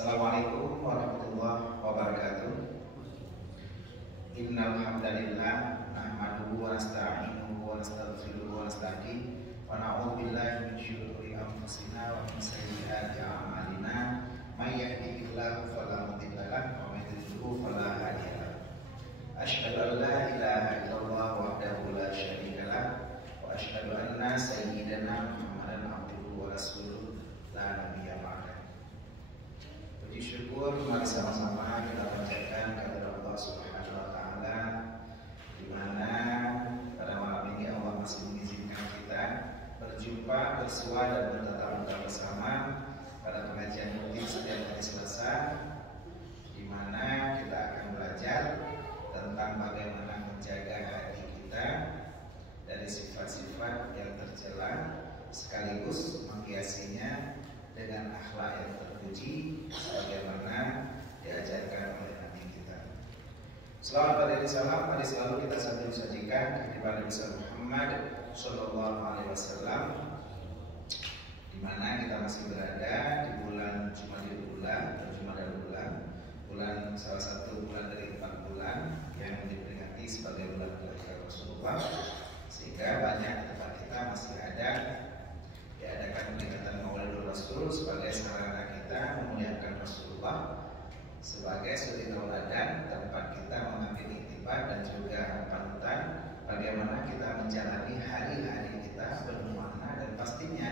Assalamualaikum warahmatullahi wabarakatuh. Innal hamdalillah nahmaduhu wa nasta'inuhu wa nastaghfiruhu wa nasta'in wa na'udzu billahi min syururi anfusina wa min sayyiati a'malina may yahdihillahu fala mudilla lahu wa may yudlil fala hadiya lahu. Asyhadu an la ilaha illallah wahdahu la syarika lahu wa asyhadu anna sayyidana Muhammadan abduhu wa rasuluhu la nabiyya ba'da. Puji syukur mari sama-sama kita panjatkan kepada Allah Subhanahu wa taala, di mana pada malam ini Allah masih mengizinkan kita berjumpa, bersua dan bertatap muka bersama pada pengajian rutin setiap hari Selasa, di mana kita akan belajar tentang bagaimana menjaga hati kita dari sifat-sifat yang tercela sekaligus menghiasinya dengan akhlak yang terpuji sebagaimana diajarkan oleh Nabi kita. Selawat dan salam mari selalu kita sajikan kepada Nabi Muhammad Sallallahu Alaihi Wasallam, di mana kita masih berada di bulan Jumadil Ula atau Jumadil bulan salah satu bulan dari 4 bulan yang diperingati sebagai bulan kelahiran Rasulullah, sehingga banyak tempat kita masih ada diadakan peringatan Maulidul Rasul sebagai sarana kita memuliakan Rasulullah, sebagai suri tauladan tempat kita mengambil iktibar dan juga panutan bagaimana kita menjalani hari-hari kita penuh makna, dan pastinya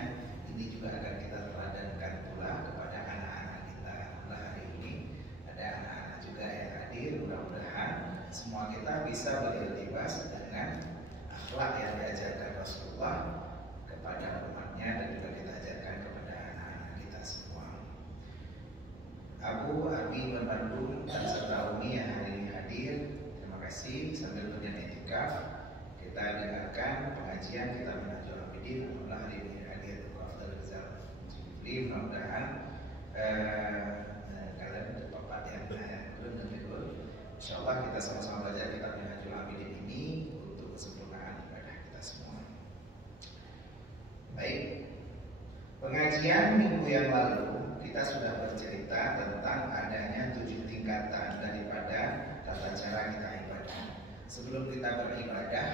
ini juga akan kita teladankan pula kepada anak-anak kita. Nah, hari ini ada anak-anak juga yang hadir, mudah-mudahan semua kita bisa berintibas dengan akhlak yang diajarkan Rasulullah kepada umatnya dan juga kita ajarkan kepada anak-anak kita semua. Abu Abi Bandung dan serta Umi yang hari ini hadir, terima kasih. Sambil berniat iktikaf, kita dengarkan pengajian kita Minhajul Abidin. Alhamdulillah hari ini hadir Dr. Rizal Jufri. Mudah-mudahan kalian berpapat yang belum dan betul. Insyaallah kita sama-sama belajar kitab Minhajul Abidin ini untuk kesempurnaan ibadah kita semua. Baik, pengajian minggu yang lalu kita sudah bercerita tentang adanya 7 tingkatan daripada tata cara kita ibadah. Sebelum kita beribadah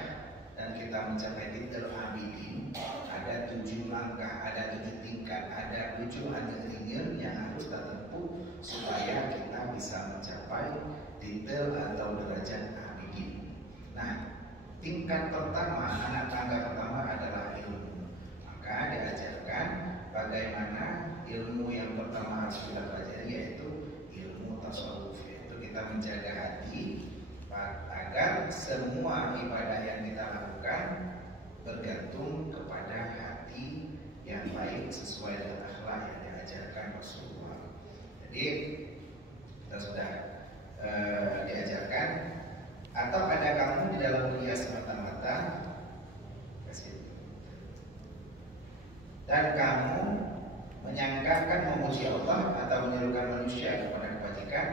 dan kita mencapai titil abidin, ada 7 langkah, ada 7 tingkat, ada 7 anil-anil yang harus kita tempuh supaya kita bisa mencapai titil atau derajat abidin. Nah, tingkat pertama, anak tangga pertama adalah ilmu. Maka diajarkan bagaimana ilmu yang pertama harus kita pelajari, yaitu ilmu tasawuf, yaitu kita menjaga hati agar semua ibadah yang kita lakukan bergantung kepada hati yang baik sesuai dengan akhlak yang diajarkan Rasulullah. Jadi kita sudah diajarkan, atau ada kamu di dalam dunia semata-mata dan kamu menyangkakan memuji Allah atau menyerukan manusia kepada kebajikan,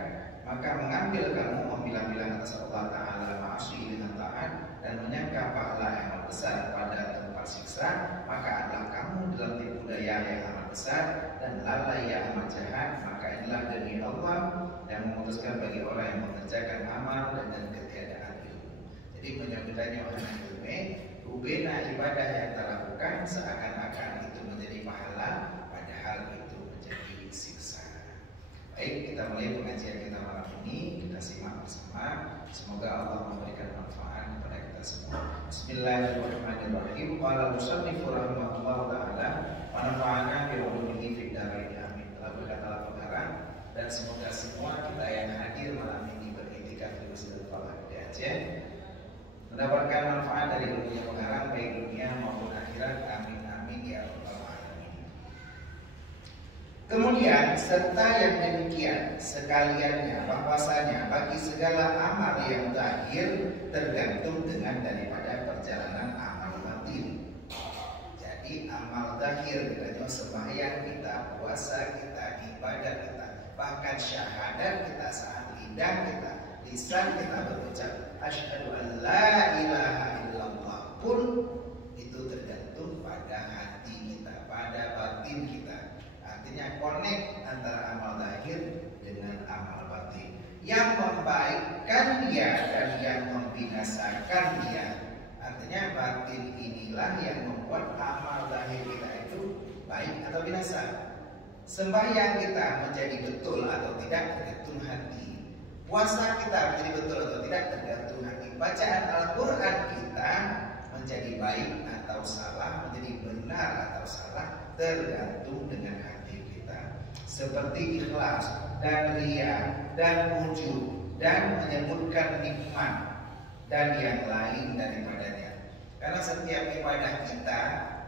maka mengambil kamu memilah-milah atas Allah Ta'ala ma'asyi dengan taat dan menyangka pahala yang amat besar pada tempat siksa, maka adalah kamu dalam tipu daya yang amat besar dan lalai yang amat jahat. Maka inilah demi Allah yang memutuskan bagi orang yang mengerjakan amal dengan ketiadaan ilmu. Jadi menyebutkannya orang ilmu, ubena ibadah yang kita lakukan seakan-akan itu menjadi pahala, padahal itu menjadi siksa. Baik, kita mulai pengajian kita malam ini, kita simak bersama. Semoga Allah memberikan manfaat kepada kita semua. Bismillahirrahmanirrahim. Qala musannifu rahimahullahu taala wa nafa'ana bi ulumihi fid dharain amin. Telah berkata pengarang, dan semoga semua kita yang hadir malam ini beriktikaf di Masjidil Falah di Aceh mendapatkan manfaat dari ilmunya pengarang baik dunia maupun akhirat. Amin amin ya rabbal alamin. Kemudian serta yang demikian sekaliannya bahwasanya bagi segala amal yang zahir tergantung dengan daripada perjalanan amal batin. Jadi amal zahir katanya sembahyang kita, puasa kita, ibadah kita, bahkan syahadat kita saat lidah kita, lisan kita berucap asyhadu an la ilaha illallah pun itu tergantung pada hati kita, pada batin kita. Artinya connect antara amal zahir yang membaikkan dia dan yang membinasakan dia. Artinya batin inilah yang membuat amal zahir kita itu baik atau binasa. Sembahyang kita menjadi betul atau tidak tergantung hati. Puasa kita menjadi betul atau tidak tergantung hati. Bacaan Al-Quran kita menjadi baik atau salah, menjadi benar atau salah, tergantung dengan hati kita. Seperti ikhlas dan riya dan ujub dan menyebutkan nikmat dan yang lain daripadanya. Karena setiap ibadah kita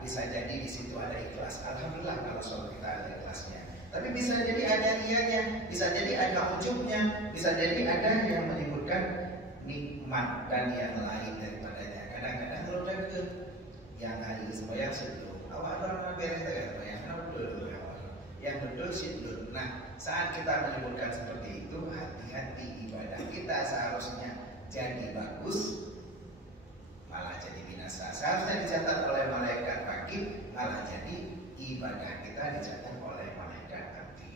bisa jadi di situ ada ikhlas. Alhamdulillah kalau sholat kita ada ikhlasnya. Tapi bisa jadi ada riyanya, bisa jadi ada ujubnya, bisa jadi ada yang menyebutkan nikmat dan yang lain daripadanya. Kadang-kadang kalau udah ke yang hari sembahyang situ, awal orang beres ya, yang betul situ. Nah, saat kita menyebutkan seperti itu, hati-hati, ibadah kita seharusnya jadi bagus, malah jadi binasa. Seharusnya dicatat oleh malaikat rakib, malah jadi ibadah kita dicatat oleh malaikat atid.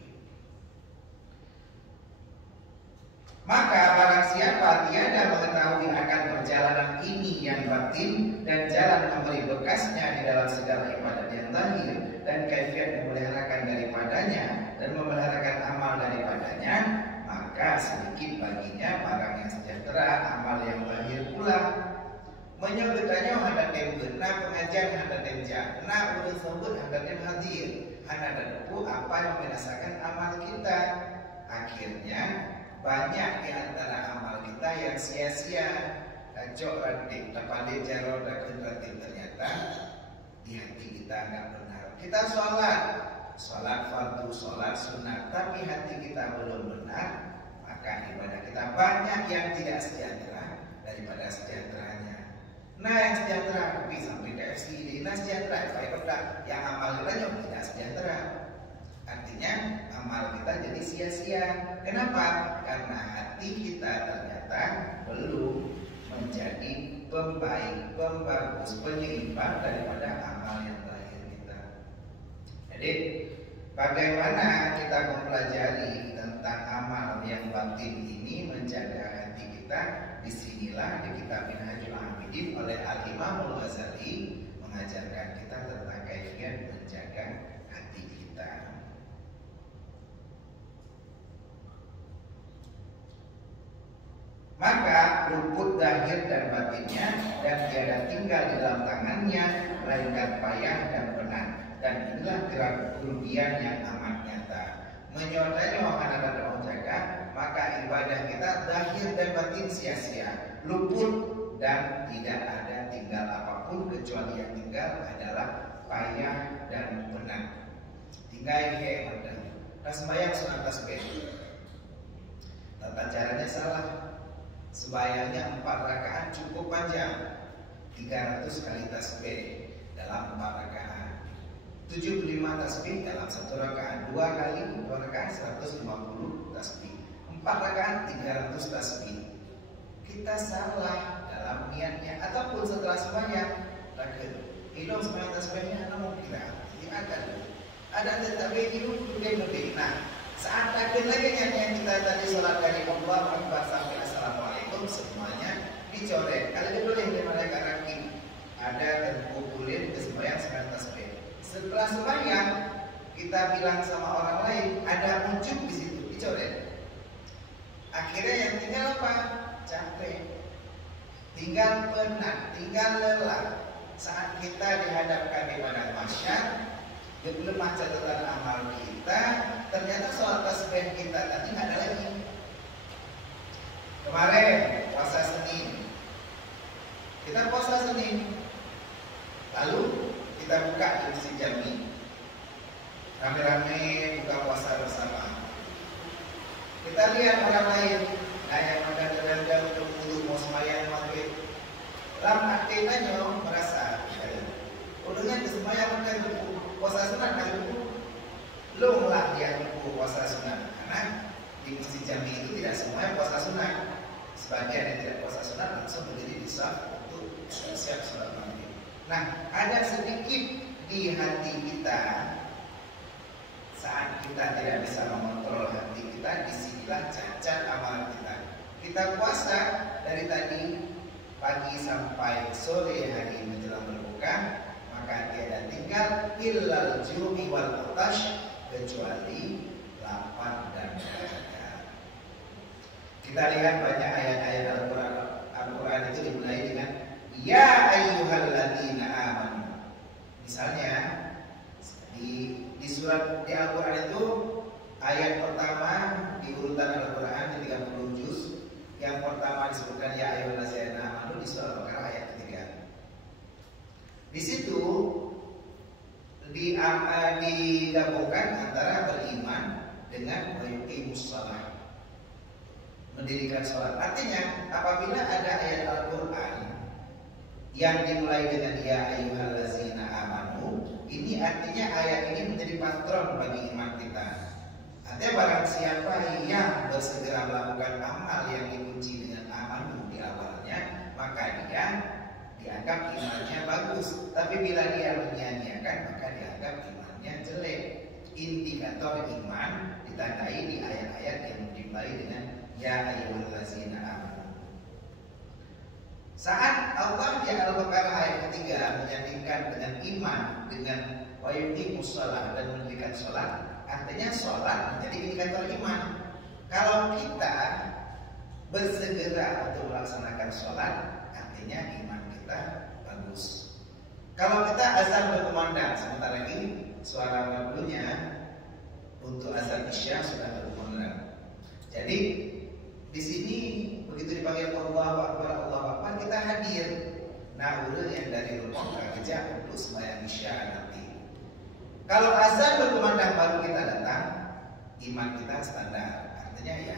Maka barang siapa tiada mengetahui akan perjalanan ini yang batin dan jalan memberi bekasnya di dalam segala ibadah yang zahir dan kaifiat memeliharakan daripadanya dan memeliharakan amal daripadanya, maka sedikit baginya barang yang sejahtera amal yang zahir pula. Menyebutkannya hadatim benar pengajian hadatim jana urus sebut hadatim hadir hadatim apa yang membinasakan amal kita. Akhirnya banyak di antara amal kita yang sia-sia. Kacau ratik tapade jaro dan ternyata di hati kita nggak benar. Kita sholat fardu, sholat sunat, tapi hati kita belum benar, maka ibadah kita banyak yang tidak sejahtera daripada sejahteranya. Nah, yang sejahtera tapi sampai KFC, nah sejahtera ibadah yang amal kita juga tidak sejahtera. Artinya amal kita jadi sia-sia. Kenapa? Karena hati kita ternyata belum menjadi pembaik, pembagus, penyeimbang daripada amal yang lahir kita. Jadi bagaimana kita mempelajari tentang amal yang batin ini, menjaga hati kita? Disinilah di kitab Minhajul Abidin oleh Al-Imam Al-Ghazali mengajarkan kita tentang kaifiat menjaga hati kita. Maka luput zahir dan batinnya dan tiada tinggal di dalam tangannya melainkan payah dan penat. Dan inilah gerak kerugian yang amat nyata. Menyodanya anak dan jaga, maka ibadah kita zahir dan batin sia-sia, luput dan tidak ada tinggal apapun kecuali yang tinggal adalah payah dan penat. Tinggal ini ada sembahyang sunat tasbih. Tata caranya salah. Sembahyangnya 4 rakaat cukup panjang, 300 kali tasbih dalam 4 rakaat, 75 tasbih dalam 1 rakaat, 2 kali 2 rakaat 150 tasbih, 4 rakaat 300 tasbih. Kita salah dalam niatnya ataupun setelah sembahyang. Hidup sembahyang tasbihnya namun kita ada tetapi hidup lebih. Nah, saat akhir lagi yang kita tadi sholat dari Allah Akbar sampai Assalamualaikum semuanya dicoret. Kalau dipilih dari malaikat rakib ada terkumpulin ke sembahyang sembahyang tasbih. Setelah sembahyang kita bilang sama orang lain ada ujub di situ dicoret. Akhirnya yang tinggal apa? Capek, tinggal penat, tinggal lelah. Saat kita dihadapkan di padang mahsyar, belum catatan amal kita, ternyata sholat tasbih kita tadi nggak ada lagi. Kemarin puasa Senin, kita puasa Senin, lalu kita buka di Masjid Jami, rame-rame buka puasa bersama. Kita lihat orang lain, yang ada untuk mau sembahyang maghrib, dalam hatinya merasa, udah sembahyang maghrib puasa sunat kan belum lah yang puasa sunat, karena di Masjid Jami itu tidak semuanya puasa sunat. Sebagian yang tidak puasa sunat langsung menjadi disaf untuk siap sholat maghrib. Nah, ada sedikit di hati kita Saat kita tidak bisa mengontrol hati kita, disinilah cacat amalan kita. Kita puasa dari tadi pagi sampai sore hari menjelang berbuka, maka tiada tinggal illal ju'i wal atash, kecuali lapar dan dahaga. Kita lihat banyak ayat-ayat Al-Quran itu dimulai dengan ya ayyuhalladzina amanu. Misalnya di surat di Al-Quran itu ayat pertama di urutan Al-Quran di 30 juz, yang pertama disebutkan ya ayyuhalladzina amanu di surah Al-Baqarah ayat ketiga. Di situ digabungkan antara beriman dengan yuqimus shalah, mendirikan sholat. Artinya apabila ada ayat Al-Quran yang dimulai dengan ya ayyuhallazina amanu, ini artinya ayat ini menjadi patron bagi iman kita. Artinya barang siapa yang bersegera melakukan amal yang dikunci dengan amanu di awalnya, maka dia dianggap imannya bagus. Tapi bila dia menyia-nyiakan, maka dianggap imannya jelek. Indikator iman ditandai di ayat-ayat yang dimulai dengan ya ayyuhallazina amanu. Saat Allah di Al-Baqarah ayat ketiga menyandingkan dengan iman dengan wa yuqimus shalah dan mendirikan sholat, artinya sholat menjadi indikator iman. Kalau kita bersegera untuk melaksanakan sholat, artinya iman kita bagus. Kalau kita azan berkumandang, sebentar lagi suara merdunya untuk azan isya sudah berkumandang. Jadi di sini begitu dipanggil Allahu Akbar, kita hadir. Naura yang dari rumah kerja untuk sembahyang isya nanti. Kalau azan berkumandang baru kita datang, iman kita standar. Artinya ya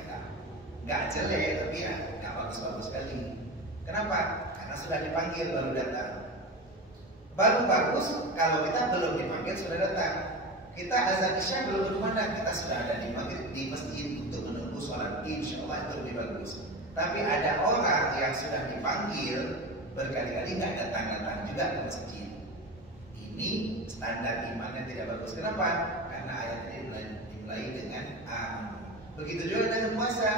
nggak jelek, tapi ya nggak bagus-bagus sekali. Kenapa? Karena sudah dipanggil baru datang. Baru bagus kalau kita belum dipanggil sudah datang. Kita azan isya belum berkumandang, kita sudah ada di masjid untuk menunggu sholat. Insya Allah itu lebih bagus. Tapi ada orang yang sudah dipanggil berkali-kali nggak datang-datang juga ke masjid. Ini standar imannya tidak bagus. Kenapa? Karena ayat ini dimulai dengan amanu. Begitu juga dengan puasa.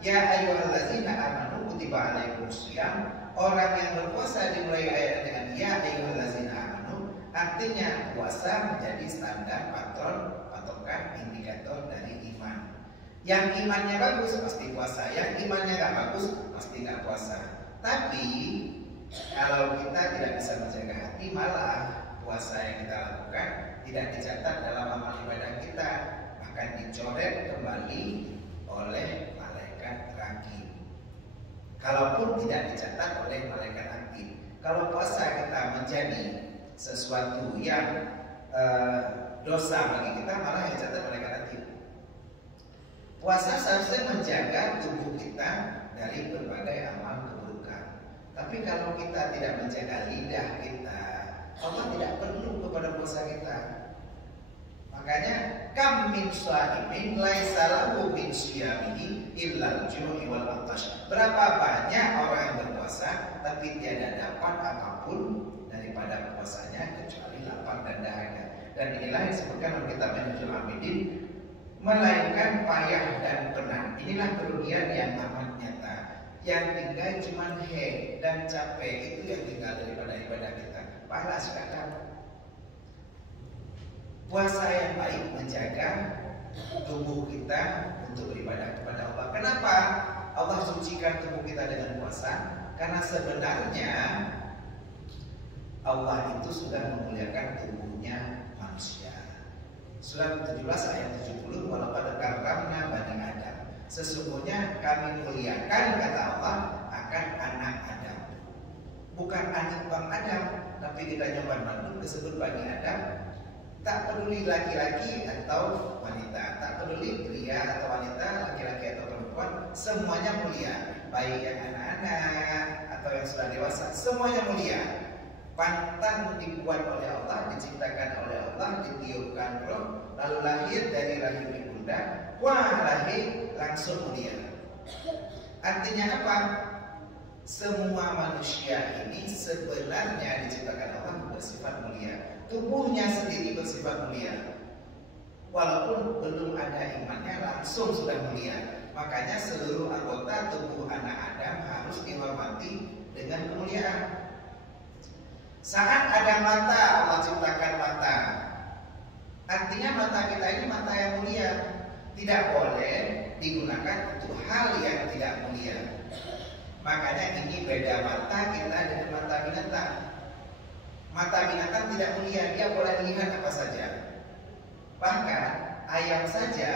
Ya ayyuhallazina amanu kutiba alaikumusiyam. Orang yang berpuasa dimulai ayat dengan ya ayyuhallazina amanu. Artinya puasa menjadi standar patokan indikator dari iman. Yang imannya bagus pasti puasa, yang imannya nggak bagus pasti nggak puasa. Tapi kalau kita tidak bisa menjaga hati, malah puasa yang kita lakukan tidak dicatat dalam amal ibadah kita, akan dicoret kembali oleh malaikat rakib. Kalaupun tidak dicatat oleh malaikat rakib, kalau puasa kita menjadi sesuatu yang dosa bagi kita, malah yang dicatat malaikat rakib. Puasa seharusnya menjaga tubuh kita dari berbagai amal keburukan. Tapi kalau kita tidak menjaga lidah kita, Allah tidak perlu kepada puasa kita. Makanya kam min shaimin laisa lahu min shiyamihi illal ju'i wal atash. Berapa banyak orang yang berpuasa tapi tiada dapat apapun daripada puasanya kecuali lapar dan dahaga. Dan inilah yang disebutkan oleh kitab Minhajul Abidin, melainkan payah dan penat. Inilah kerugian yang amat nyata. Yang tinggal cuma dan capek, itu yang tinggal daripada ibadah kita. Pahala sekadar. Puasa yang baik menjaga tubuh kita untuk beribadah kepada Allah. Kenapa Allah sucikan tubuh kita dengan puasa? Karena sebenarnya Allah itu sudah memuliakan tubuhnya manusia. Surat 17 ayat 70, walaqad karramna bani Adam. Sesungguhnya kami muliakan, kata Allah, akan anak Adam. Bukan anak Bang Adam, tapi kita nyoba Bandung disebut Bani Adam. Tak peduli laki-laki atau wanita, tak peduli pria atau wanita, laki-laki atau perempuan, semuanya mulia. Baik yang anak-anak atau yang sudah dewasa, semuanya mulia. Pantang dibuat oleh Allah, diciptakan oleh Allah, ditiupkan roh, lalu lahir dari rahim ibunda, wah lahir langsung mulia. Artinya apa? Semua manusia ini sebenarnya diciptakan Allah bersifat mulia. Tubuhnya sendiri bersifat mulia. walaupun belum ada imannya langsung sudah mulia. Makanya seluruh anggota tubuh anak Adam harus dihormati dengan kemuliaan. Saat ada mata, Allah ciptakan mata. Artinya mata kita ini mata yang mulia, tidak boleh digunakan untuk hal yang tidak mulia. Makanya ini beda mata kita dengan mata binatang. Mata binatang tidak mulia, dia boleh melihat apa saja. Bahkan ayam saja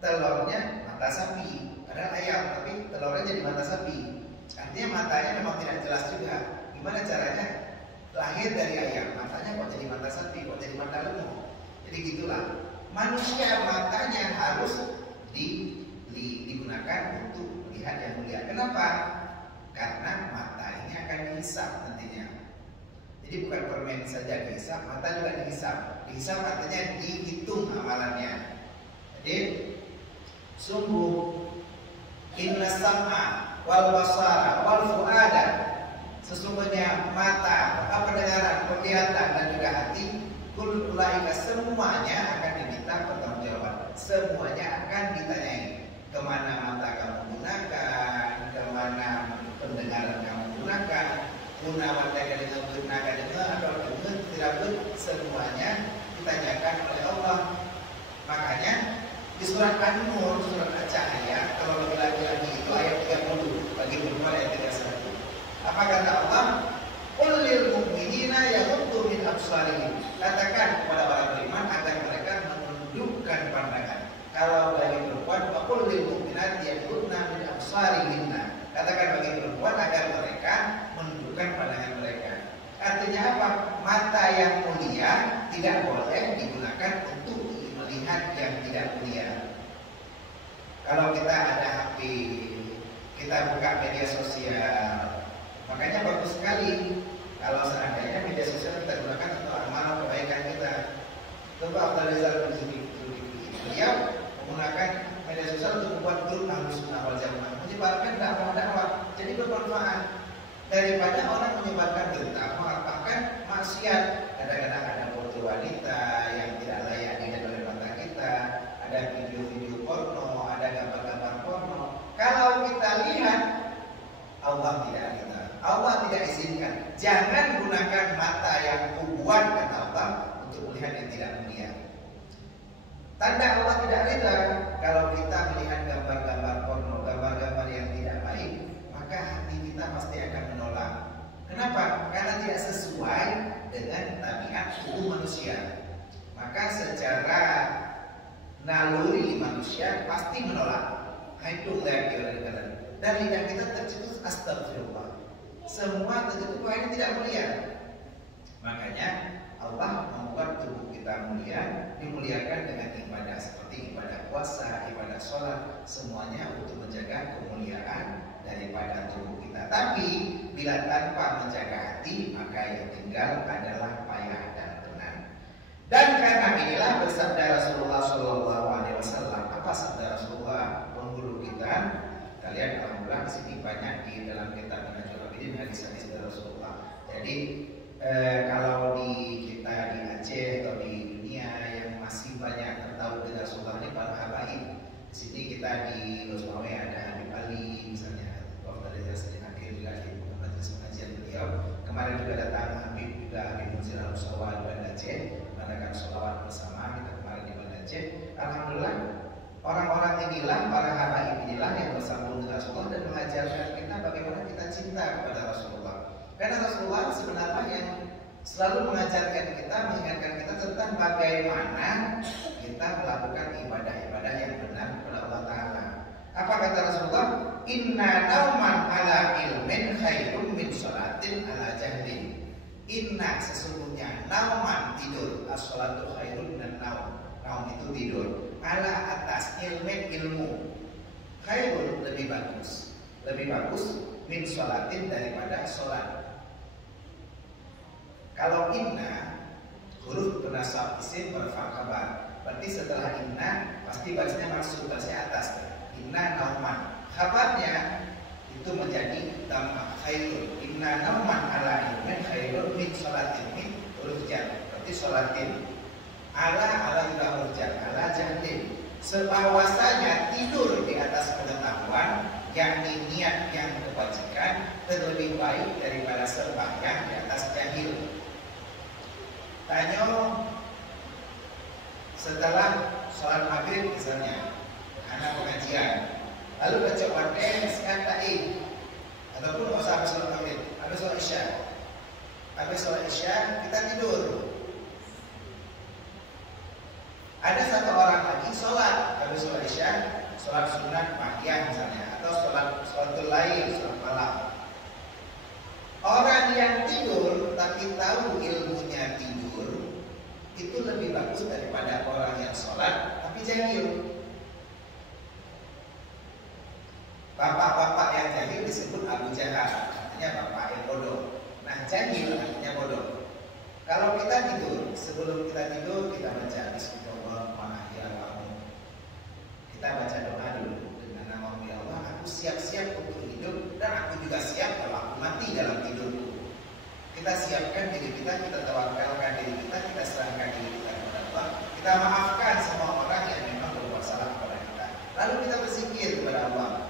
telurnya mata sapi, padahal ayam tapi telurnya jadi mata sapi. Artinya matanya memang tidak jelas juga. Gimana caranya lahir dari ayam, matanya kok jadi mata sapi, kok jadi mata lembu. Jadi gitulah. Manusia matanya harus digunakan untuk melihat yang mulia. Kenapa? Karena mata ini akan dihisap nantinya. Jadi bukan permen saja dihisap, mata juga dihisap. Dihisap artinya dihitung amalannya. Jadi sungguh inna sam'a wal basara wal fu'ada, sesungguhnya mata, pendengaran, penglihatan dan juga hati, ulaika semuanya akan diminta pertanggungjawaban. Semuanya akan ditanyai. Kemana mata kamu gunakan, kemana pendengaran kamu gunakan, guna mata dengan gunakan dengan atau dengan tidak ber, semuanya ditanyakan oleh Allah. Makanya di surat An-Nur, surat Al-Cahaya, kalau lebih lagi itu ayat 30 bagi perempuan ayat 31. Apa kata Allah? Qul lil mu'minina yaghuddu min absarihim. Katakan kepada para beriman agar mereka menundukkan pandangan. Kalau bagi perempuan, qul lil mu'minati yaghuddna min absarihinna. Katakan bagi perempuan agar mereka menundukkan pandangan mereka. Artinya apa? Mata yang mulia tidak boleh digunakan untuk melihat yang tidak mulia. Kalau kita ada HP, kita buka media sosial, makanya bagus sekali kalau seandainya media sosial kita gunakan untuk amal kebaikan kita. Coba Abdul Rizal beliau menggunakan media sosial untuk membuat grup Ahlus Sunnah wal Jamaah, menyebarkan dakwah-dakwah, jadi bermanfaat daripada orang menyebarkan berita bahkan maksiat. Kadang-kadang ada foto wanita yang tidak layak dilihat oleh mata kita, ada video-video porno, ada gambar-gambar porno. Kalau kita lihat, Allah tidak kita, Allah tidak izinkan. Jangan gunakan mata yang kubuat, kata Allah, untuk melihat yang tidak mulia. Tanda Allah tidak ridha kalau kita melihat gambar-gambar porno, gambar-gambar yang tidak baik, maka hati kita pasti akan menolak. Kenapa? Karena tidak sesuai dengan tabiat tubuh manusia. Maka secara naluri manusia pasti menolak. Itu dan lidah kita tercetus astagfirullah. Semua tercetus bahwa ini tidak mulia. Makanya Allah membuat tubuh kita mulia, dimuliakan dengan ibadah seperti ibadah puasa, ibadah sholat, semuanya untuk menjaga kemuliaan daripada tubuh kita. Tapi bila tanpa menjaga hati, maka yang tinggal adalah payah dan tenang. Dan karena inilah bersabda Rasulullah SAW. Apa sabda Rasulullah penghulu kita? Kalian alhamdulillah di sini banyak di dalam kitab Minhajul Abidin hadis-hadis dari Rasulullah. Jadi kalau di kita di Aceh atau di dunia yang masih banyak tertahu dengan Rasulullah ini para habaib. Di sini kita di Losmawe ada Habib Ali misalnya. Dari sering hadir juga di majelis pengajian beliau. Kemarin juga datang Habib Munsir Al-Musawwar di Banda Aceh, mengadakan sholawat bersama kita kemarin di Banda Aceh. Alhamdulillah orang-orang inilah, para habaib inilah yang bersambung dengan Rasulullah dan mengajarkan kita bagaimana kita cinta kepada Rasulullah. Karena Rasulullah sebenarnya yang selalu mengajarkan kita, mengingatkan kita tentang bagaimana kita melakukan ibadah-ibadah yang benar kepada Allah Ta'ala. Apa kata Rasulullah? Inna nauman ala ilmin khairun min sholatin ala jahlin. Inna sesungguhnya nauman tidur, as-sholatu khairun dan naum. Naum itu tidur. Ala atas ilmu. Khairun lebih bagus min sholatin daripada sholat. Kalau inna huruf penasab isim berfa kabar. Berarti setelah inna pasti barisnya maksud barisnya atas. Inna nauman. Kabarnya itu menjadi dhamma khairun. Inna nauman ala ilmin khairun min sholatin min huruf jar. Berarti sholatin. ala juga hujjah, ala jahil. Sebahwasanya tidur di atas pengetahuan, yakni niat yang kebajikan, terlebih baik daripada sembahyang di atas jahil. Tanya, setelah sholat maghrib misalnya, anak pengajian, lalu baca wadai sekat taib, ataupun nggak usah habis sholat maghrib, habis sholat isya, kita tidur. Ada satu orang lagi sholat habis sholat isya, sholat sunat maghriib misalnya, atau sholatul lail, sholat malam. Orang yang tidur tapi tahu ilmunya tidur itu lebih bagus daripada orang yang sholat tapi jahil. Bapak-bapak yang jahil disebut Abu Jahal, artinya bapak yang bodoh. Nah, jahil artinya bodoh. Kalau kita tidur, sebelum kita tidur kita baca Bismillahirrahmanirrahim. Kita baca doa dulu dengan nama Allah. Aku siap-siap untuk hidup dan aku juga siap kalau aku mati dalam tidurku. Kita siapkan diri kita tawakalkan diri kita serahkan diri kita kepada Allah. Kita maafkan semua orang yang memang berbuat salah kepada kita. Lalu kita berzikir kepada Allah.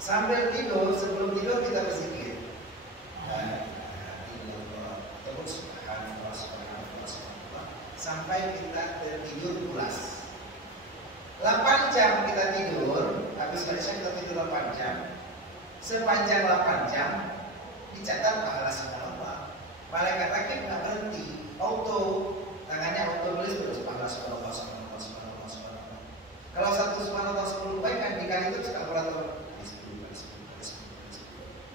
Sambil tidur, sebelum tidur kita berzikir. Sampai kita tertidur pulas. 8 jam kita tidur, habis isya kita tidur 8 jam. Sepanjang 8 jam dicatat pahala subhanallah. Malaikat rakib nggak berhenti, tangannya auto tulis terus pahala subhanallah. Kalau satu subhanallah 10 baik kan dikali terus kalkulator.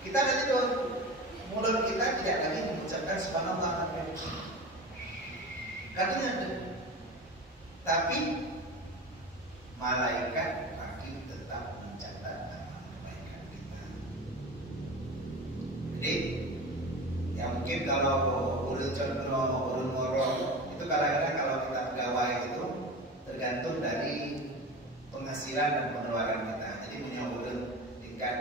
Kita ada tidur, mulut kita tidak lagi mengucapkan subhanallah. Artinya, tapi malaikat rakib tetap mencatat nama kebaikan kita. Jadi, ya mungkin kalau urut ngorong itu kadang-kadang kalau kita pegawai itu tergantung dari penghasilan dan pengeluaran kita. Jadi punya urut tingkat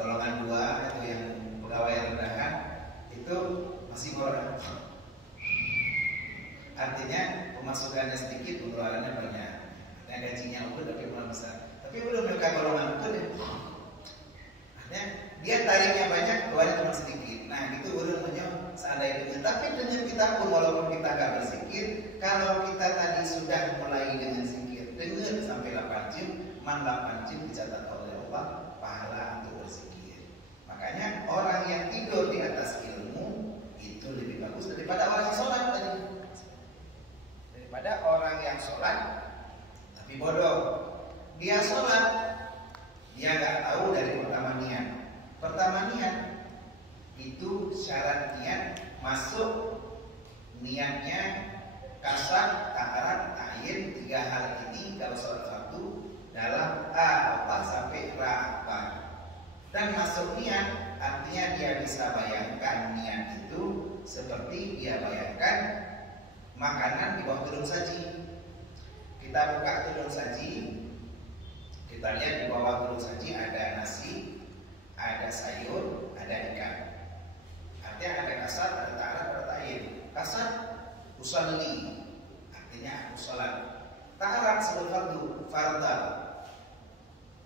golongan 2 atau yang pegawai rendahan itu masih ngorong. Artinya pemasukannya sedikit, pengeluarannya banyak. Nah, gajinya ukur tapi belum besar. Tapi belum mereka golongan ukur ya. Artinya dia tariknya banyak, keluarnya cuma sedikit. Nah, itu urutannya seandainya dengan. Tapi dengan kita pun walaupun kita nggak berzikir, kalau kita tadi sudah mulai dengan zikir, dengan sampai 8 jam, 8 jam dicatat oleh Allah pahala untuk berzikir. Makanya orang yang tidur di atas ilmu itu lebih bagus daripada orang yang sholat tadi. Daripada orang yang sholat tapi bodoh. Dia sholat, dia nggak tahu dari pertama niat. Pertama niat itu syarat niat masuk niatnya kasar, taharat, ta'yin. 3 hal ini kalau sholat fardu dalam apa sampai apa. Dan masuk niat artinya dia bisa bayangkan niat itu seperti dia bayangkan makanan di bawah tudung saji. Kita buka tudung saji, kita lihat di bawah tudung saji ada nasi, ada sayur, ada ikan. Artinya ada kasar, ada taharat, ada ta'yin. Kasar, usalli, artinya aku sholat. Taharat sebelum fardu.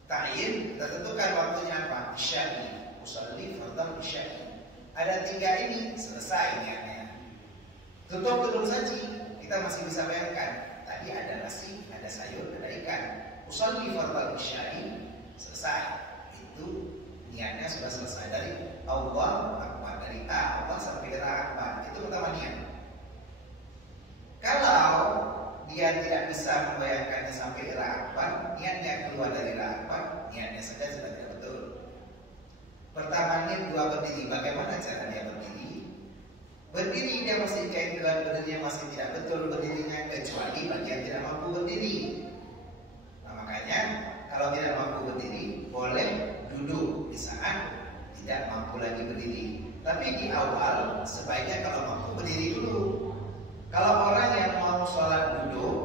Ta'yin, kita tentukan waktunya apa? Isya'i, usalli, fardu, isya'i. Ada 3 ini, selesai niatnya. Tutup tudung saji, kita masih bisa bayangkan. Tadi ada nasi, ada sayur, ada ikan. Usolli fardhu isya'i, selesai. Itu niatnya sudah selesai dari Allah Akbar, dari Allah sampai ke Akbar. Itu pertama niat. Kalau dia tidak bisa membayangkannya sampai Akbar, niatnya keluar dari Akbar, niatnya saja sudah tidak betul. Pertama niat 2 berdiri. Bagaimana cara dia berdiri? Berdiri dia masih kaitkan, berdirinya masih tidak betul berdirinya kecuali bagi yang tidak mampu berdiri. Nah, makanya kalau tidak mampu berdiri boleh duduk di saat tidak mampu lagi berdiri. Tapi di awal sebaiknya kalau mampu berdiri dulu. Kalau orang yang mau sholat duduk,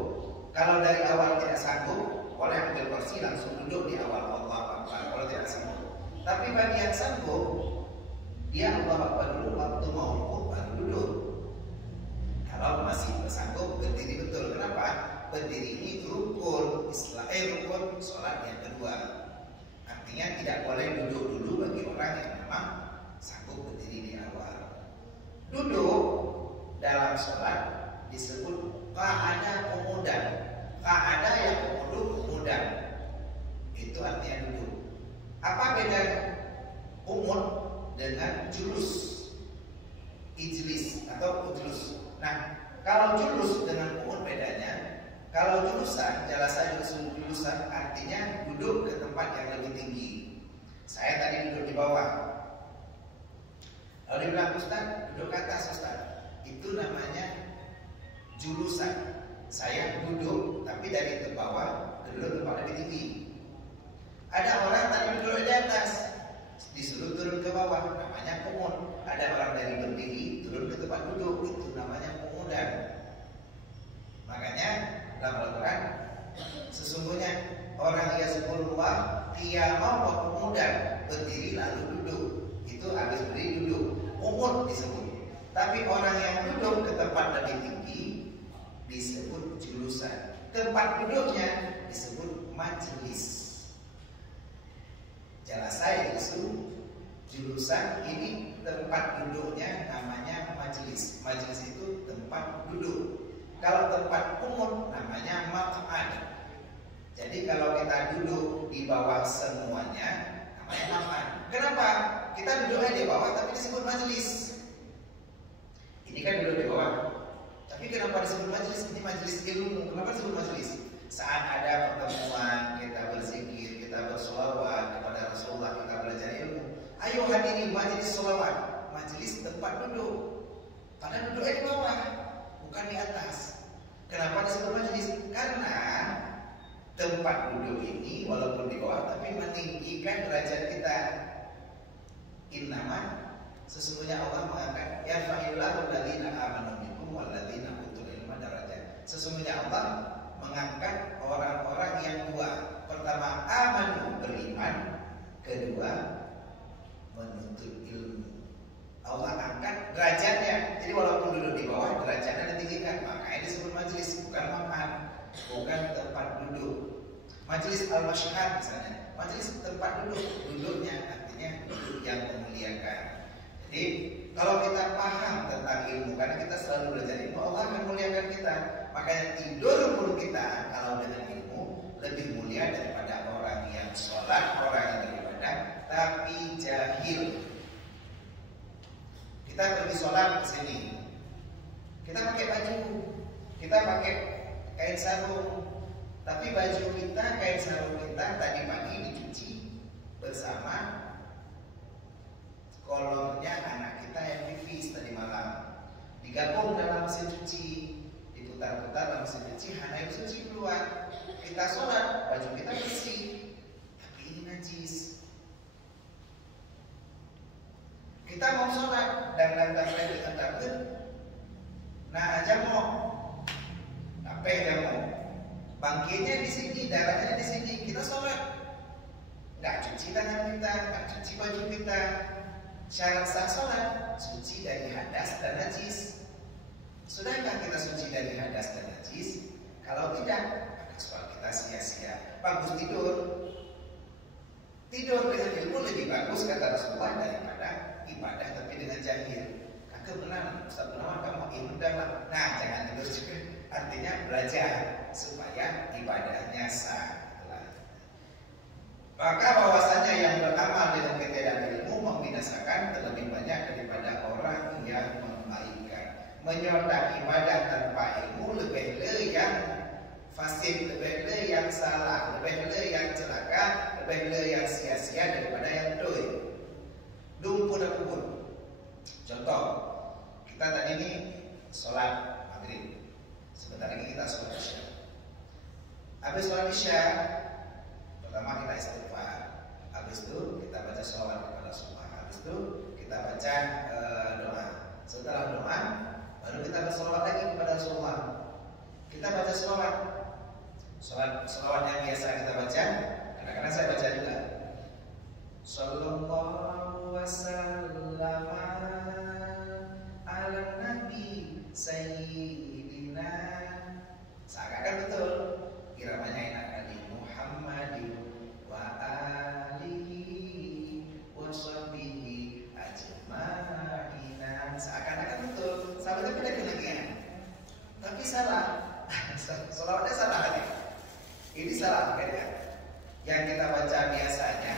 kalau dari awal tidak sanggup boleh ambil kursi langsung duduk di awal Allah Akbar kalau tidak sanggup. Tapi bagi yang sanggup, dia Allah Akbar dulu waktu mau baru duduk. Kalau masih bersanggup berdiri betul. Kenapa? Berdiri ini rukun rukun sholat yang kedua. Artinya tidak boleh duduk dulu bagi orang yang memang sanggup berdiri di awal. Duduk dalam sholat disebut qa'ada qu'udan. Qa'ada yang qu'udan itu artinya duduk. Apa bedanya qu'ud dengan julus, ijlis atau ujlus? Nah, kalau julus dengan qu'ud bedanya. Kalau julusan, julusan artinya duduk ke tempat yang lebih tinggi. Saya tadi duduk di bawah. Kalau dibilang Ustaz, duduk ke atas Ustaz. Itu namanya julusan. Saya duduk, tapi dari bawah ke duduk tempat lebih tinggi. Ada orang tadi duduk di atas, disuruh turun ke bawah, namanya qu'ud. Ada orang dari berdiri turun ke tempat duduk, itu namanya qu'udan. Makanya dalam Al-Quran sesungguhnya orang yazkurullah qiyamah wa qu'udan, berdiri lalu duduk. Itu habis berdiri duduk, qu'ud disebut. Tapi orang yang duduk ke tempat lebih tinggi disebut julusan. Tempat duduknya disebut majelis. Jelas saya itu julusan, ini tempat duduknya namanya majelis. Majelis itu tempat duduk. Kalau tempat qu'ud namanya maq'ad. Jadi kalau kita duduk di bawah semuanya namanya maq'ad. Kenapa? Kita duduknya di bawah tapi disebut majelis. Ini kan duduk di bawah. Tapi kenapa disebut majelis? Ini majelis ilmu. Kenapa disebut majelis? Saat ada pertemuan, kita berzikir, kita bersolawat kepada Rasulullah, kita belajar ilmu. Ayo hadiri majelis solawat, majelis tempat duduk. Padahal duduknya di bawah, bukan di atas. Kenapa disebut majelis? Karena tempat duduk ini walaupun di bawah tapi meninggikan derajat kita. Innama, sesungguhnya Allah mengangkat yarfa'illahu alladziina aamanu minkum walladziina utul ilma darajat. Sesungguhnya Allah mengangkat orang-orang yang dua. Pertama, amanu, beriman. Kedua, menuntut ilmu. Allah angkat derajatnya. Jadi walaupun duduk di bawah, derajatnya ditinggikan. Makanya disebut majelis, bukan makan, bukan tempat duduk. Majelis al-masyhad misalnya, majelis tempat duduk. Duduknya artinya duduk yang memuliakan. Jadi kalau kita paham tentang ilmu, karena kita selalu belajar ilmu, Allah akan memuliakan kita. Makanya tidur pun kita kalau dengan ilmu lebih mulia daripada orang yang sholat, orang yang beribadah tapi jahil. Kita pergi sholat ke sini, kita pakai baju, kita pakai kain sarung, tapi baju kita, kain sarung kita tadi pagi dicuci bersama kolornya anak kita yang pipis tadi malam, digabung dalam mesin cuci, diputar-putar dalam mesin cuci, hanya suci keluar. Kita sholat, baju kita bersih, tapi ini najis. Kita mau sholat dan lantas dengan takbir, nah aja mau, apa yang mau? Bangkainya di sini, darahnya di sini, kita sholat, nggak cuci tangan kita, nggak cuci baju kita. Syarat sah sholat, suci dari hadas dan najis. Sudahkah kita suci dari hadas dan najis? Kalau tidak, maka sholat kita sia-sia. Bagus tidur. Tidur dengan ilmu lebih bagus kata Rasulullah daripada ibadah tapi dengan jahil. Kakak benar, Ustaz Gunawan kamu ilmu dalam. Nah, jangan tidur juga. Artinya belajar supaya ibadahnya sah. Maka bahwasanya yang beramal dengan ketiadaan ilmu membinasakan terlebih banyak daripada orang yang mengabaikan. Menyertai ibadah tanpa ilmu lebih yang fasid, lebih yang salah, lebih yang celaka, lebih yang sia-sia daripada yang doi. Dumpun dan kubur. Contoh, kita tadi ini sholat maghrib. Sebentar lagi kita sholat isya. Habis sholat isya, pertama kita istighfar. Habis itu kita baca sholawat kepada Rasulullah. Habis itu kita baca doa. Setelah doa, baru kita bersolawat lagi kepada Rasulullah. Kita baca sholawat. Sholawat yang biasa kita baca. Kadang-kadang saya baca juga. Sallallahu wasallam ala nabi sayyid kita baca biasanya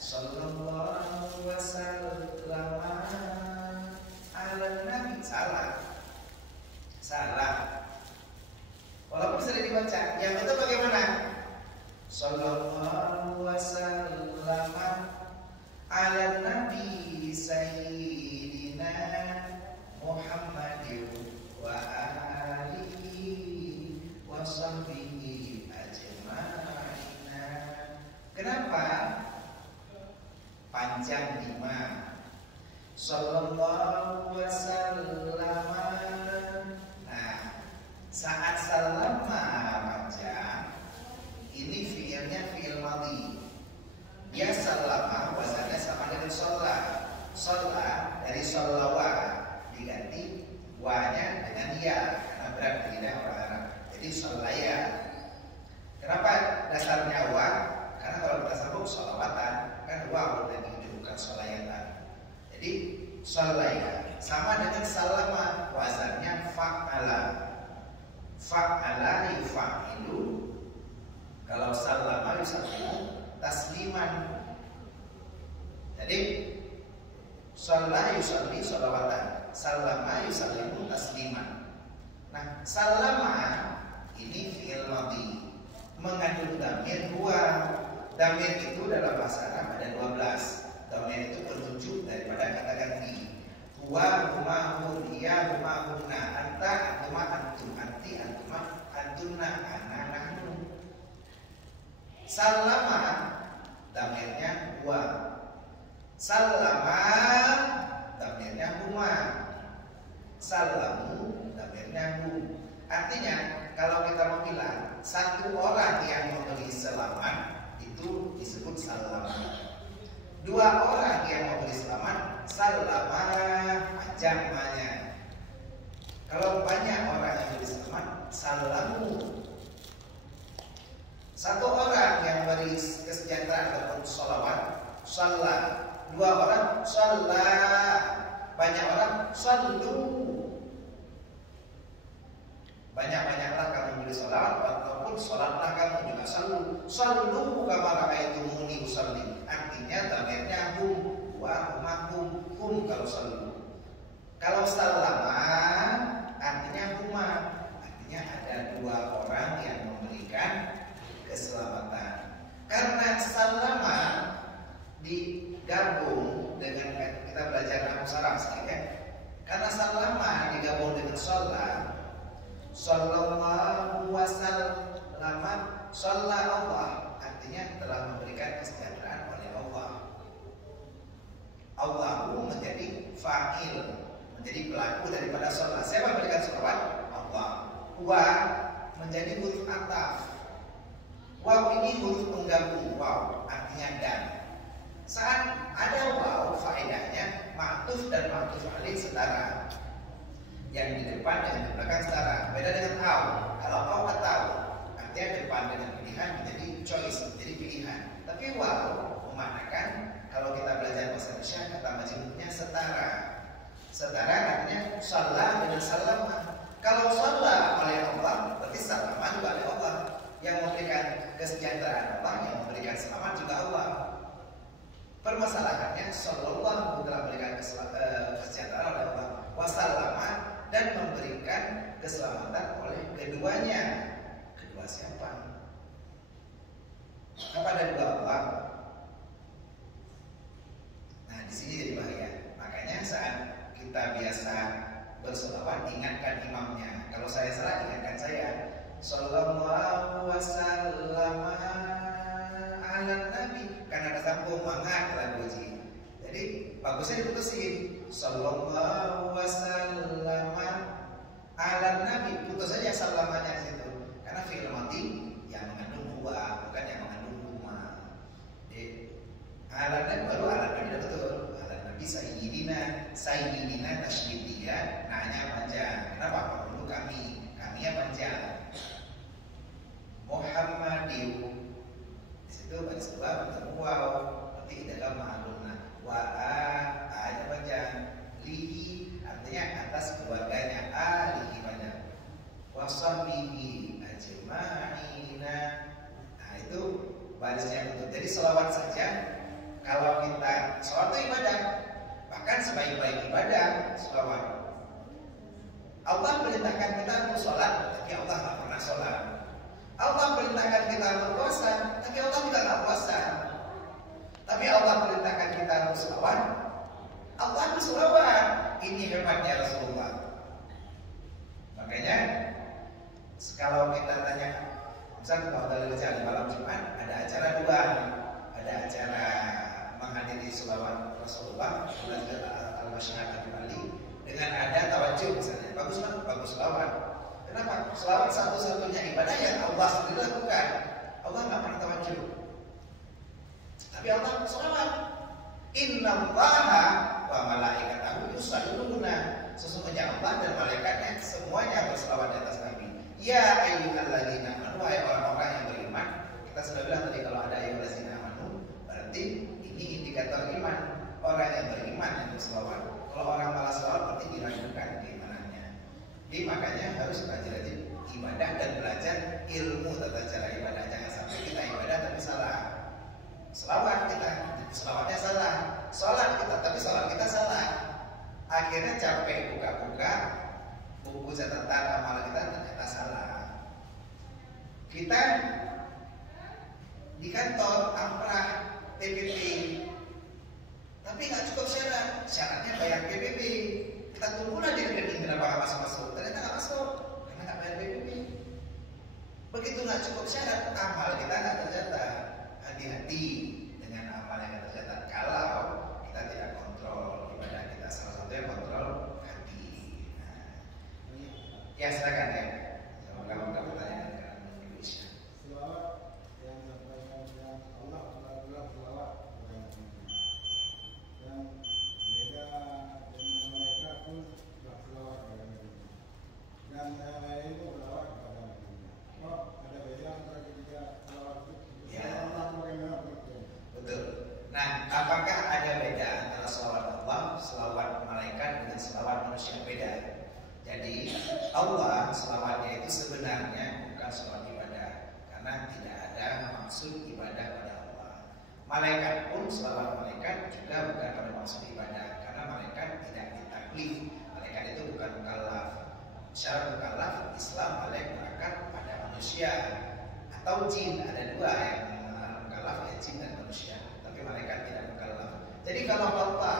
sallallahu wasallam ala nabi, salah. Walaupun sering dibaca, yang betul bagaimana? Sallallahu wasallam ala nabi sayyidina Muhammadin wa alihi wa sahbihi ajma'ina. Kenapa panjang 5? Sallallahu wasallam. Nah, saat salama panjang, ini fiilnya fiil madhi. Dia salama wazannya sama dengan sholat. Sholat dari sholawa diganti wa-nya dengan ya, karena berat di lidah orang Arab. Jadi sholaya. Kenapa dasarnya wa? Karena kalau kita sambung sholawatan kan wa dan itu bukan sholayatan. Jadi sholaya sama dengan salama, wazannya fa'ala. Fa'ala yufa'ilu. Kalau salama yusallimu tasliman. Jadi shalla yusalli sholawatan, salama yusallimu tasliman. Nah, salama ini fi'il madhi mengandung damir huwa. Damir itu dalam bahasa Arab ada 12. Damir itu penunjuk daripada kata ganti. Huwa, huma, hum, iya, huma, humna, anta, antuma, antum, anti, antuma, antunna, ana, nahnu. Salama damirnya huwa. Salama damirnya huma. Salamu damirnya hum. Artinya kalau kita mau bilang satu orang yang memberi selamat itu disebut salama. 2 orang yang memberi selamat salama jamanya. Kalau banyak orang yang memberi selamat salamu. 1 orang yang memberi kesejahteraan ataupun sholawat sholat. 2 orang sholat. Banyak orang shollu. Banyak-banyaklah kamu beri sholat ataupun sholatlah kamu juga shollu. Shollu kama ra'aitumuni usolli. Artinya damirnya hum, wa hum kalau shollu. Kalau salama artinya huma. Artinya ada 2 orang yang memberikan keselamatan. Karena salama digabung dengan, kita belajar nahu saraf sekali ya. Karena salama digabung dengan sholat. Sallallahu wasallam, sholat Allah artinya telah memberikan kesejahteraan oleh Allah. Allahu menjadi fa'il, menjadi pelaku daripada sholat. Siapa memberikan sholawat? Allah. Wa menjadi huruf ataf. Waw ini huruf penggabung. Waw artinya dan. Saat ada waw, faedahnya ma'tuf dan ma'tuf alaih setara. Yang di depan dengan di belakang setara. Beda dengan au. Kalau au atau artinya depan dengan pilihan menjadi choice, menjadi pilihan. Tapi waw memanakan kalau kita belajar bahasa Indonesia kata majmuknya setara. Setara artinya shalah dengan salama. Kalau shalah oleh Allah berarti salama juga oleh Allah. Yang memberikan kesejahteraan Allah, yang memberikan selamat juga Allah. Permasalahannya sallallahu telah memberikan kesejahteraan oleh Allah, wasallama dan memberikan keselamatan oleh keduanya. Kedua siapa? Apa ada 2 Allah? Nah, di sini jadi bahaya. Makanya saat kita biasa berselawat ingatkan imamnya. Kalau saya salah ingatkan saya. Sallallahu wasallam ala nabi. Karena ada sambung mangat lagu uji. Jadi bagusnya diputusin. Sallallahu wasallam ala nabi. Putus saja salamanya di situ. Karena fi'il madhi yang mengandung huwa, bukan yang mengandung huma. Jadi ala nabi baru ala nabi betul. Ala nabi sayyidina tasydid dia nanya panjang. Kenapa? Perlu kami ya panjang. Muhammadin di situ baris 2 bertemu waw, berarti dalam ma'lumna. A-nya panjang. Lihi artinya atas keluarganya. Lihi panjang. Wa sahbihi ajma'ina. Nah itu barisnya betul. Jadi selawat saja, kalau kita selawat itu ibadah, bahkan sebaik-baik ibadah selawat. Allah perintahkan kita untuk sholat, tapi Allah nggak pernah sholat. Allah perintahkan kita untuk puasa, tapi Allah juga nggak puasa. Tapi Allah perintahkan kita untuk selawat, Allah berselawat. Ini hebatnya Rasulullah. Makanya kalau kita tanya, misalnya kalau dari di malam Jumat ada acara dua, ada acara menghadiri selawat Rasulullah al-Masyarakat Ali dengan ada tawajuh misalnya, bagus banget, bagus selawat. Kenapa? Selawat satu-satunya ibadah yang Allah sendiri lakukan. Allah nggak pernah tawajuh, tapi Allah selawat. Innallaha wa malaikatahu yusholluna. Sesungguhnya Allah dan malaikatnya semuanya berselawat di atas Nabi. Ya ayyuhalladzina amanu, wahai orang-orang yang beriman. Kita sudah bilang tadi kalau ada ayyuhalladzina amanu, berarti ini indikator iman. Orang yang beriman yang berselawat. Kalau orang malas selawat berarti diragukan keimanannya. Jadi makanya harus rajin-rajin ibadah dan belajar ilmu tata cara ibadah. Jangan sampai kita ibadah tapi salah. Selawat kita, selawatnya salah. Sholat kita, tapi sholat kita salah. Akhirnya capek buka-buka buku catatan amal kita, ternyata salah. Kita di kantor amprah PPP, tapi nggak cukup syarat. Syaratnya bayar PPP. Kita tunggulah di rekening berapa masuk. Ternyata nggak masuk karena nggak bayar PPP. Begitu nggak cukup syarat, amal kita nggak tercatat. Hati-hati dengan amal yang tercatat. Kalau kita tidak kontrol ibadah kita, salah satunya kontrol hati. Nah, ya silakan ya. Kalau nggak pertanyaan kan Indonesia. Selawat yang disampaikan yang Allah adalah selawat yang beda dengan mereka pun berselawat kepada Nabi. Dan yang lain itu berselawat kepada Nabi. Oh, ada beda antara ketiga selawat itu. Ya. Bagaimana betul? Betul. Nah, apakah ada beda antara selawat Allah, selawat malaikat dengan selawat manusia? Beda. Jadi Allah selawatnya itu sebenarnya bukan selawat ibadah, karena tidak ada maksud ibadah pada Allah. Malaikat pun selawat malaikat juga bukan pada maksud ibadah, karena malaikat tidak ditaklif. Malaikat itu bukan mukallaf. Syarat mukallaf Islam malaik berangkat pada manusia atau jin. Ada dua yang mukallaf, ya jin dan manusia. Tapi malaikat tidak mukallaf. Jadi kalau Allah,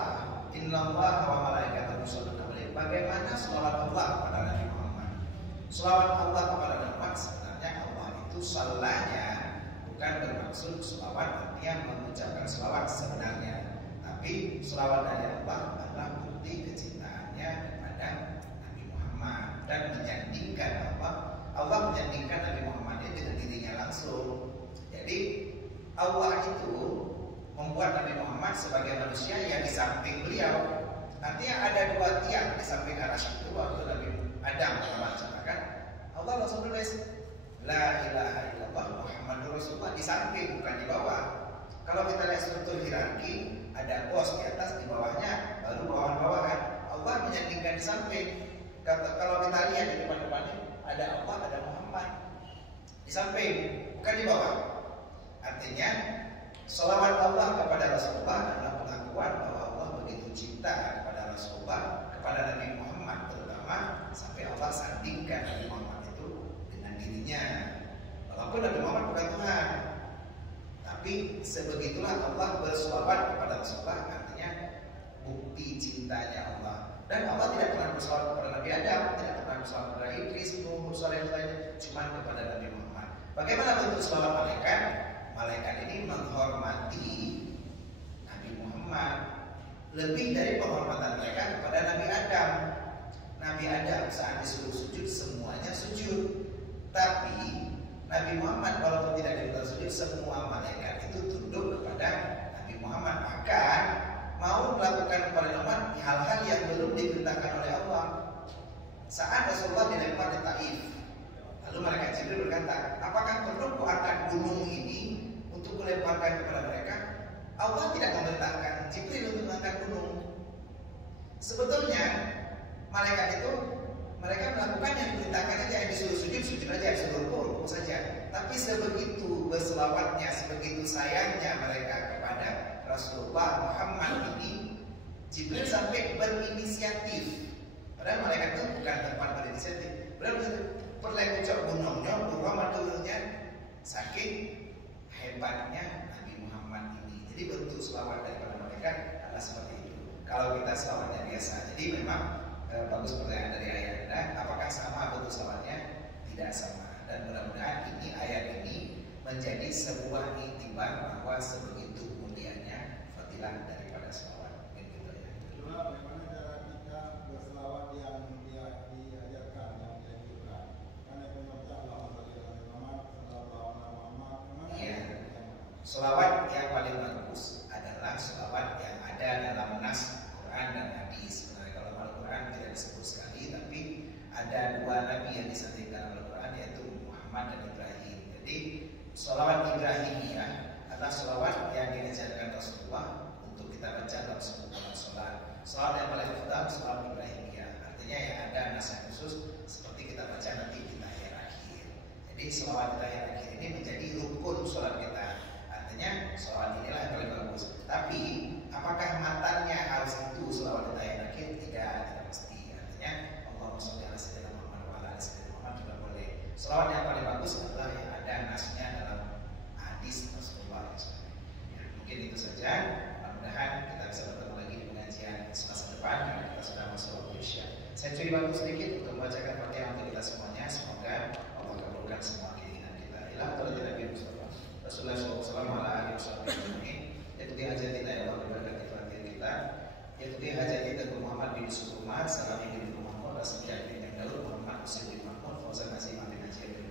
innallaha wa malaikatahu yusholluna alaihi, bagaimana selawat Allah kepada Nabi Muhammad? Selawat Allah kepada Nabi Muhammad sebenarnya Allah itu salahnya bukan bermaksud selawat artinya mengucapkan selawat sebenarnya, tapi selawat dari Allah adalah bukti kecintaannya kepada Nabi Muhammad dan menyandingkan Allah menyandingkan Nabi Muhammad dengan dirinya langsung. Jadi Allah itu membuat Nabi Muhammad sebagai manusia yang di samping beliau. Artinya ada dua tiang di samping arasy itu. Waktu Nabi Adam mengucapkan, Allah langsung tulis La ilaha illallah Muhammadur Rasulullah di samping, bukan di bawah. Kalau kita lihat struktur hierarki, ada bos di atas, di bawahnya, baru bawahan-bawahan. Allah menyandingkan di samping. Kalau kita lihat di depan-depannya, ada Allah, ada Muhammad di samping, bukan di bawah. Artinya selawat Allah kepada Rasulullah adalah pengakuan bahwa Allah begitu cinta kepada Rasulullah, kepada Nabi Muhammad terutama, sampai Allah sandingkan Nabi Muhammad itu dengan dirinya. Walaupun Nabi Muhammad bukan Tuhan, tapi sebegitulah Allah berselawat kepada Rasulullah, artinya bukti cintanya Allah. Dan Allah tidak pernah berselawat kepada Nabi Adam, tidak pernah berselawat kepada Idris, Nuh, Saleh, cuma kepada Nabi Muhammad. Bagaimana bentuk selawat malaikat? Malaikat ini menghormati Nabi Muhammad lebih dari penghormatan mereka kepada Nabi Adam. Nabi Adam saat disuruh sujud semuanya sujud, tapi Nabi Muhammad walaupun tidak diminta sujud, semua malaikat itu tunduk kepada Nabi Muhammad. Bahkan mau melakukan kepada Muhammad hal-hal yang belum diperintahkan oleh Allah. Saat Rasulullah dilempar di Taif, lalu malaikat Jibril berkata, apakah perlu kuangkat gunung ini untuk kulemparkan kepada mereka? Allah tidak memerintahkan Jibril untuk mengangkat gunung. Sebetulnya malaikat itu mereka melakukan yang diperintahkan aja, yang disuruh sujud aja, disuruh rukuk saja. Tapi sebegitu berselawatnya, sebegitu sayangnya mereka kepada Rasulullah Muhammad ini, Jibril sampai berinisiatif. Padahal mereka itu bukan tempat berinisiatif. Perlu ucap gunungnya, Muhammadnya saking hebatnya Nabi Muhammad ini. Jadi bentuk selawat daripada mereka adalah seperti itu. Kalau kita selawatnya biasa, jadi memang bagus pertanyaan dari ayah Anda. Apakah sama bentuk selawatnya? Tidak sama. Dan mudah-mudahan ini ayat ini menjadi sebuah iktibar bahwa sebegitu mulianya fadilah daripada selawat. Begitu ya. Kedua, bagaimana cara kita berselawat yang diajarkan, yang dianjurkan? Karena membaca Allahumma shalli ala Muhammad, sallallahu alaihi Muhammad. Iya. Selawat yang paling bagus adalah selawat yang ada dalam nas Quran dan hadis. Sebenarnya kalau Al-Quran tidak disebut sekali, tapi ada dua nabi yang disandingkan Al-Quran, yaitu Muhammad dan Ibrahim. Jadi selawat Ibrahimiyah adalah selawat yang diajarkan Rasulullah untuk kita baca dalam sebuah sholat. Selawat yang paling utama selawat Ibrahimiyah. Artinya yang ada nasihat khusus seperti kita baca nanti di tahiyat akhir. Jadi selawat di tahiyat akhir ini menjadi rukun sholat kita. Artinya selawat inilah yang paling bagus. Tapi apakah matanya harus itu selawat di tahiyat akhir? Tidak mesti. Artinya Allahumma sholli ala sayyidina Muhammad wa ala ali sayyidina Muhammad juga boleh. Selawat yang paling bagus adalah yang ada nasnya dalam hadis Rasulullah SAW. Ya, mungkin itu saja. Mudah-mudahan kita bisa bertemu lagi di pengajian semasa depan karena kita sudah masuk waktu Isya. Saya curi waktu sedikit untuk membacakan Fatihah untuk kita semuanya. Semoga Allah kabulkan semua keinginan kita. Ila Nabi Mustafa Rasulullah SAW ala alihi wasallam. Yaitu hajat kita ya Allah berkati Fatihah kita. Yaitu hajat kita ke Muhammad bin Yusuf Umar, Salami bin Muhammad, Rasulullah bin Daud, Muhammad Husain bin Mahmud, Fauzan Nazim bin Haji Abdul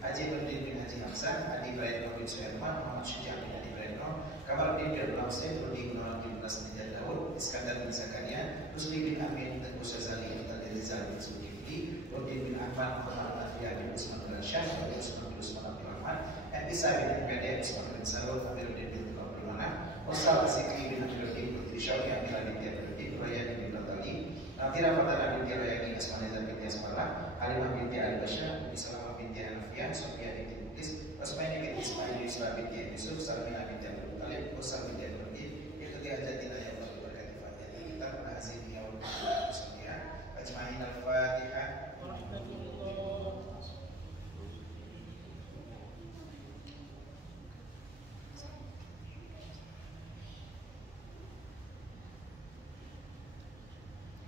Haji Berdin bin Haji Hamzah, Adi Ibrahim bin Sulaiman, Muhammad Syuja bin Adi Ibrahim, Kamal bin Abdul Husain, Rudi bin Abdul Nas bin Daud, Iskandar bin Zakaria, Rusli bin Amin, Tengku Syazali, Tadi Rizal bin Zulkifli, Rudi bin Ahmad, Muhammad Afiyah bin Usman bin Rasyad, Rudi Usman bin Usman bin Rahman, Episa bin Kadeh, Usman bin Salul, Amiruddin bin Tukar bin Mana, Osal Asikli bin Amiruddin, Putri Syawki, Amiruddin bin Amiruddin, Raya bin Natali, Natira Fatana bin Tirayani, Asmanizan bin Asmala, Halimah bin Al-Basya, Islamah bin Al-Afiyah, Sofia bin Muklis, Rasmaini bin Ismail, Islam bin Yusuf, Salamina bin Abdul Talib, Usal bin Al-Rudi, itu diajatin ayat Allah berkati Fatihah. Kita pernah azim ya Allah, Ajma'in al-Fatihah.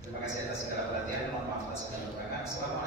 Terima kasih atas segala perhatian. Mohon maaf atas segala kekurangan. Assalamualaikum.